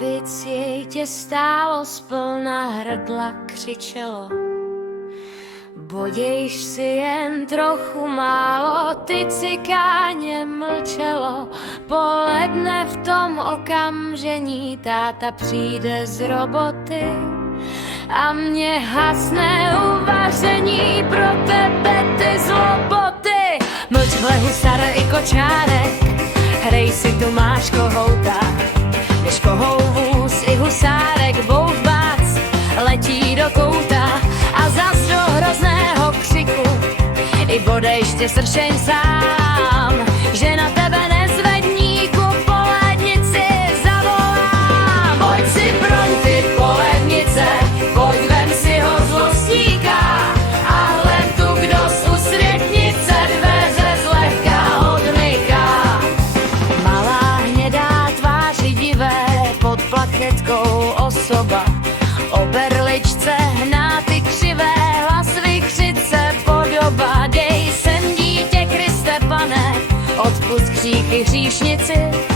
lavici tě stálo splna hrdla křičelo. Bodějš si jen trochu málo, ty cikáně mlčelo. Poledne v tom okamžení táta přijde z roboty a mě hasne uvaření pro tebe ty zloboty. Mlč hle husar i kočárek, hrej si tu máš kohouta. Než kohout vůz i husárek, bouf bác, letí do kouta a zas do hrozného křiku i bodejště sršeň sám, že na tebe nezvedníku po lednici zavolám. Pojď si broň ty polednice, pojď vem si ho zlostíka a hled tu, kdo z ústřednice dveře zlehka odmyká. Malá hnědá tváři divé pod plaketkou osoba, o berličce hnáty křivé, hlas vychřice podoba. Dej sem dítě, Kriste Pane, odpusť hříchy hříšnici.